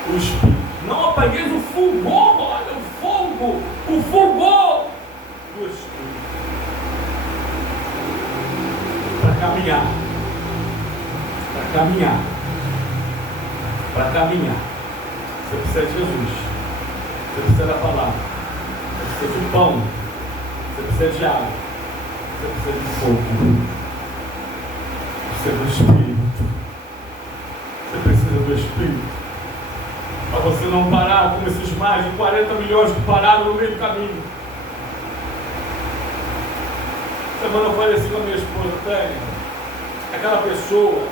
o Espírito. Não apagueis o fulgor, olha, o fogo, o fulgor do Espírito. Para caminhar. Para caminhar. Para caminhar. Você precisa de Jesus. Você precisa da palavra. Você precisa de pão. Você precisa de água. Você precisa de fogo. Do Espírito. Você precisa do Espírito para você não parar como esses mais de 40 milhões que pararam no meio do caminho. Semana eu falei assim com a minha esposa, Tânia, aquela pessoa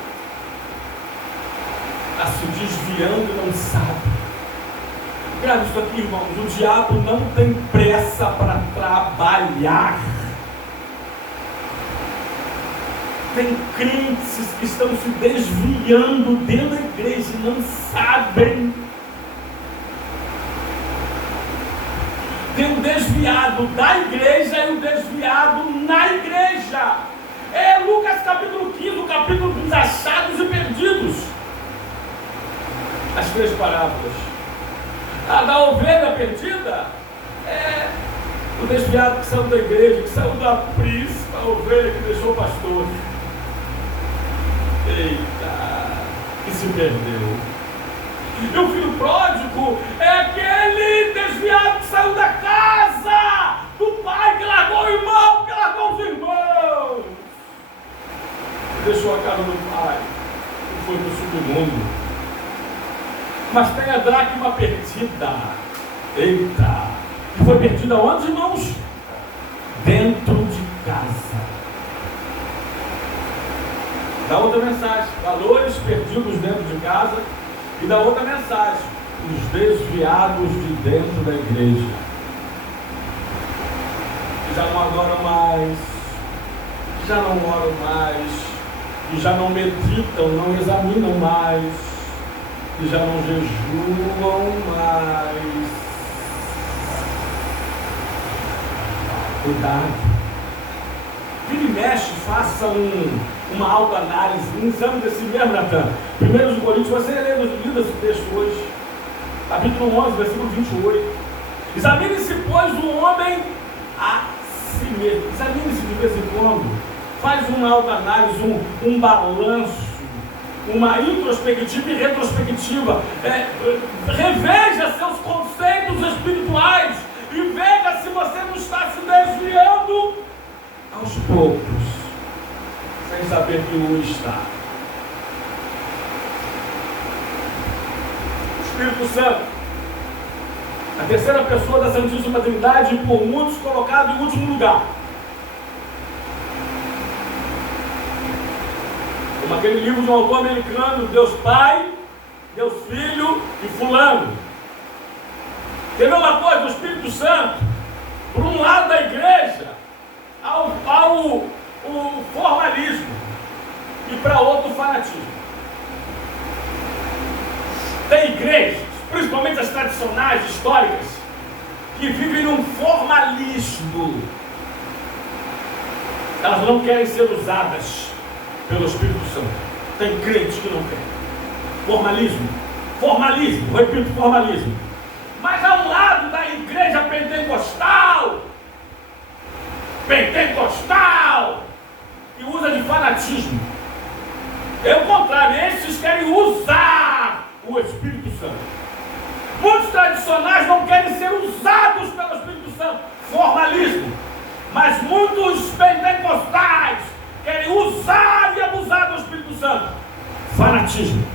está se desviando e não sabe. Grave isso aqui, irmãos, o diabo não tem pressa para trabalhar. Tem crentes que estão se desviando dentro da igreja e não sabem. Tem um desviado da igreja e um desviado na igreja. É Lucas capítulo 15, o capítulo dos achados e perdidos. As 3 parábolas. A da ovelha perdida é o desviado que saiu da igreja, que saiu da prisca, a ovelha que deixou o pastor. Eita, que se perdeu. E o filho pródigo é aquele desviado que saiu da casa do pai, que largou o irmão, que largou os irmãos. E deixou a casa do pai. E foi para o submundo. Mas tem a dracma perdida. Eita! E foi perdida onde, irmãos? Dentro de casa. Dá outra mensagem. Valores perdidos dentro de casa. E dá outra mensagem. Os desviados de dentro da igreja. Que já não adoram mais. Que já não oram mais. Que já não meditam, não examinam mais. Que já não jejuam mais. Cuidado. Vira e mexe, faça uma autoanálise, um exame de si mesmo, Natan. 1 Coríntios, você lê esse texto hoje, capítulo 11, versículo 28. Examine-se, pois, o homem a si mesmo. Examine-se de vez em quando. Faz uma autoanálise, um balanço, uma introspectiva e retrospectiva. Reveja seus conceitos espirituais e veja se você não está se desviando aos poucos, sem saber que o está. O Espírito Santo, a terceira pessoa da Santíssima Trindade, por muitos colocado em último lugar. Como aquele livro de um autor americano, Deus Pai, Deus Filho e Fulano. Quer ver uma coisa? O Espírito Santo, por um lado da igreja, ao formalismo e para outro fanatismo. Tem igrejas, principalmente as tradicionais, históricas, que vivem num formalismo. Elas não querem ser usadas pelo Espírito Santo. Tem crentes que não querem. Formalismo, repito, formalismo. Mas ao lado da igreja pentecostal, que usa de fanatismo. É o contrário, esses querem usar o Espírito Santo. Muitos tradicionais não querem ser usados pelo Espírito Santo, formalismo. Mas muitos pentecostais querem usar e abusar do Espírito Santo, fanatismo.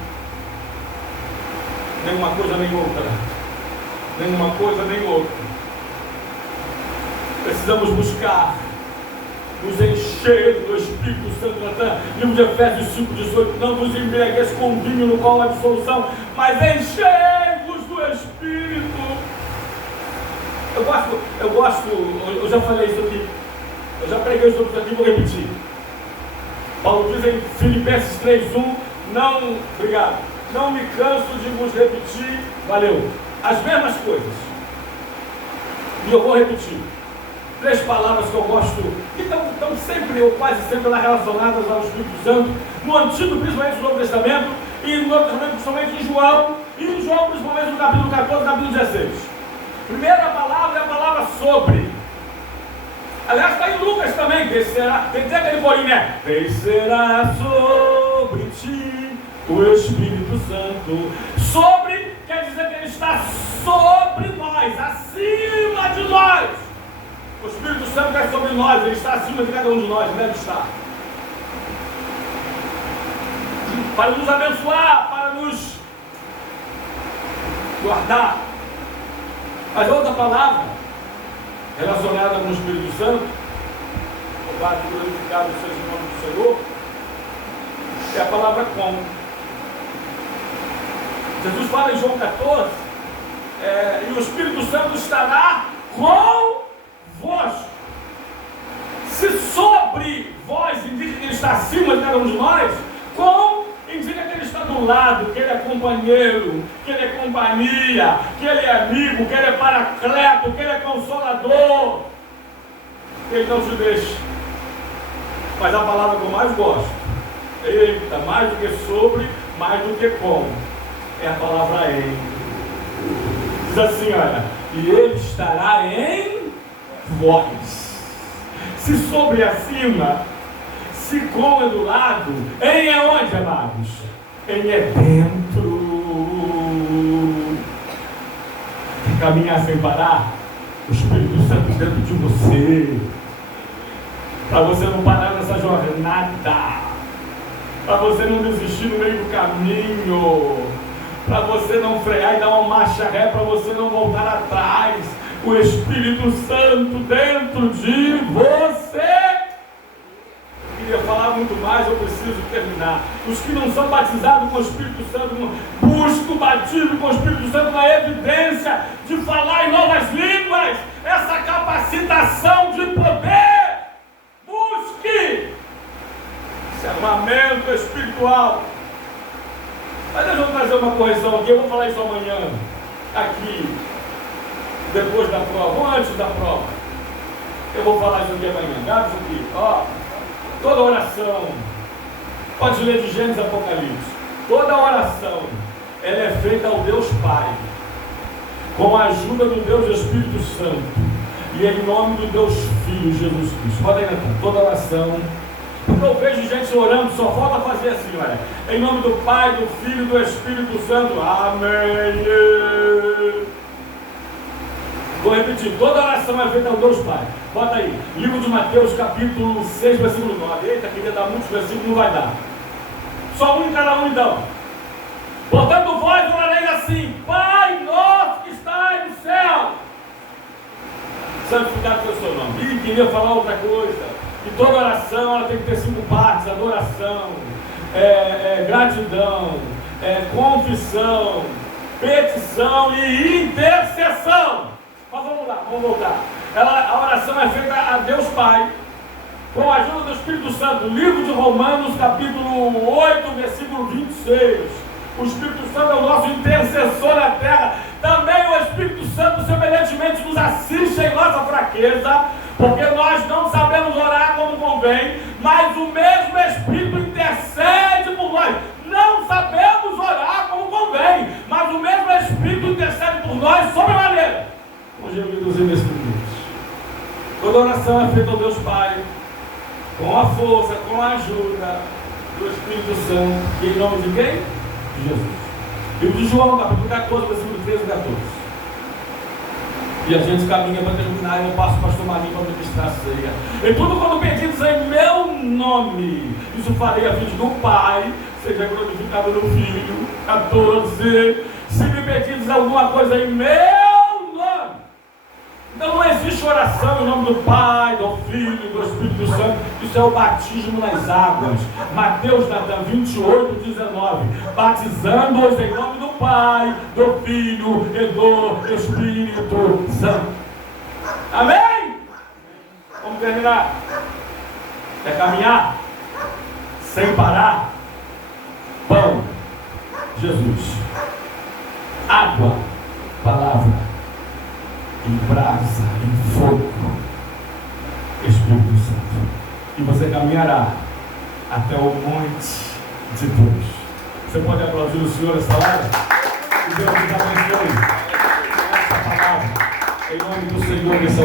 Nenhuma coisa nem outra. Nenhuma coisa nem outra. Precisamos buscar nos encher do Espírito Santo. Livro de Efésios 5,18. Não vos embriagueis com vinho no qual há dissolução, mas enchei-vos do Espírito. Eu já falei isso aqui. Eu já preguei sobre isso aqui, vou repetir. Paulo diz em Filipenses 3,1. Não me canso de vos repetir. Valeu. As mesmas coisas. E eu vou repetir. 3 palavras que eu gosto, que estão sempre, ou quase sempre, relacionadas ao Espírito Santo, no Antigo, principalmente no Novo Testamento, e no Novo Testamento, principalmente em João, e em João, principalmente no capítulo 14, capítulo 16. Primeira palavra é a palavra sobre. Aliás, está em Lucas também, tem aquele bolinho, né? Descerá sobre ti o Espírito Santo. Sobre quer dizer que ele está sobre nós, acima de nós. O Espírito Santo é sobre nós, ele está acima de cada um de nós, deve estar. Para nos abençoar, para nos guardar. Mas outra palavra relacionada com o Espírito Santo, louvado e glorificado seja o nome do Senhor, é a palavra com. Jesus fala em João 14, e o Espírito Santo estará convosco. Se sobre vós indica que ele está acima de cada um de nós, com indica que ele está do lado, que ele é companheiro, que ele é companhia, que ele é amigo, que ele é paracleto, que ele é consolador, que ele não te deixa. Mas a palavra que eu mais gosto, eita, mais do que sobre, mais do que com, é a palavra em. Diz assim, olha, e ele estará em vós. Se sobre é acima, se com é do lado, em é onde, amados? Em é dentro. Caminhar sem parar, o Espírito Santo dentro de você, para você não parar nessa jornada. para você não desistir no meio do caminho, para você não frear e dar uma marcha ré, para você não voltar atrás. O Espírito Santo dentro de você. Eu queria falar muito mais, eu preciso terminar. Os que não são batizados com o Espírito Santo, busquem o batismo com o Espírito Santo na evidência de falar em novas línguas, essa capacitação de poder. Busque esse armamento espiritual. Mas deixa eu trazer uma correção aqui, eu vou falar isso amanhã, aqui, depois da prova, ou antes da prova. Eu vou falar isso aqui amanhã, grava isso aqui, ó. Toda oração, pode ler de Gênesis Apocalipse, toda oração, ela é feita ao Deus Pai, com a ajuda do Deus Espírito Santo, e em nome do Deus Filho, Jesus Cristo. Pode aí, toda oração, porque eu vejo gente orando, só falta fazer assim, olha, em nome do Pai, do Filho e do Espírito Santo, amém. Vou repetir, toda oração é feita ao Deus Pai. Bota aí, livro de Mateus, capítulo 6, versículo 9. Eita, queria dar muitos versículos, não vai dar. Só um em cada um então. Portanto, vós orareis assim: Pai nosso que estais no céu, santificado seja o seu nome. E queria falar outra coisa, que toda oração ela tem que ter 5 partes: adoração, gratidão, confissão, petição e intercessão. Mas vamos lá, vamos voltar. A oração é feita a Deus Pai, com a ajuda do Espírito Santo. Livro de Romanos, capítulo 8, versículo 26. O Espírito Santo é o nosso intercessor na terra. Também o Espírito Santo semelhantemente nos assiste em nossa fraqueza, porque nós não sabemos orar como convém, mas o mesmo Espírito intercede por nós. Não sabemos orar como convém, mas o mesmo Espírito intercede por nós sobremaneira. Hoje eu reduzi nesses minutos. Toda oração é feita ao Deus Pai, com a força, com a ajuda do Espírito Santo. E em nome de quem? De Jesus. Livro de João, capítulo 14, versículo 13 e 14. E a gente caminha para terminar, e eu passo o pastor Marinho para ministrar a ceia. E tudo quando pedidos em meu nome, isso farei a fim do Pai, seja glorificado no Filho. 14. Se me pedidos alguma coisa em meu nome. Então não existe oração em nome do Pai, do Filho e do Espírito Santo. Isso é o batismo nas águas. Mateus 28, 19. Batizando-os em nome do Pai, do Filho e do Espírito Santo. Amém? Vamos terminar. Quer caminhar? Sem parar? Pão, Jesus. Água, palavra. Em brasa, em fogo, Espírito Santo. E você caminhará até o monte de Deus. Você pode aplaudir o Senhor essa hora? Que Deus te abençoe. Essa palavra, em nome do Senhor e Salvador.